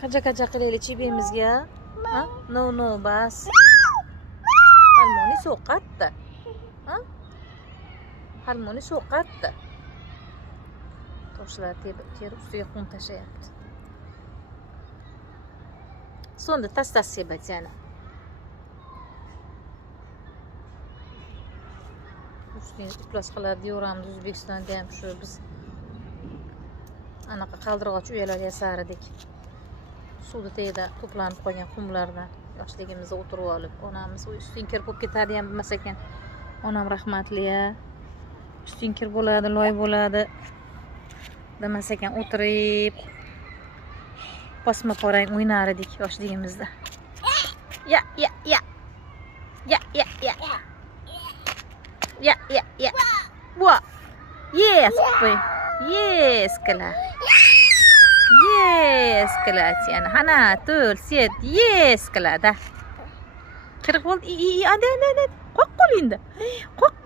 Kaca qilaylik chibimizga. Ha? No, bas. Halmoni so'qatdi. Ha? Halmoni so'qatdi. Toshlar terib ustiga qum tashlayapti. Sonda tas sebatiyani. Ustiga iflos qilib diyoramiz O'zbekistonda ham shu biz anaqa qaldirg'och uyalar yasar edik. Suvda tagida to'planib qolgan qumlardan yoshligimizda o'tirib olib, onamiz ustin kirib bo'lib ketardi ham bilmas ekan. Onam rahmatli-ya. Ustin kirib bo'ladi, loy bo'ladi. Demas ekan o'tirib bosma qorang o'ynar edik yoshligimizda. Ya. What? Yes, boy. Yes, kala. Yes, kala. Yani hana tul set. Yes, kala da. Kirib bo'ldi. Ada. Qo'q qo'lingda. Qo'q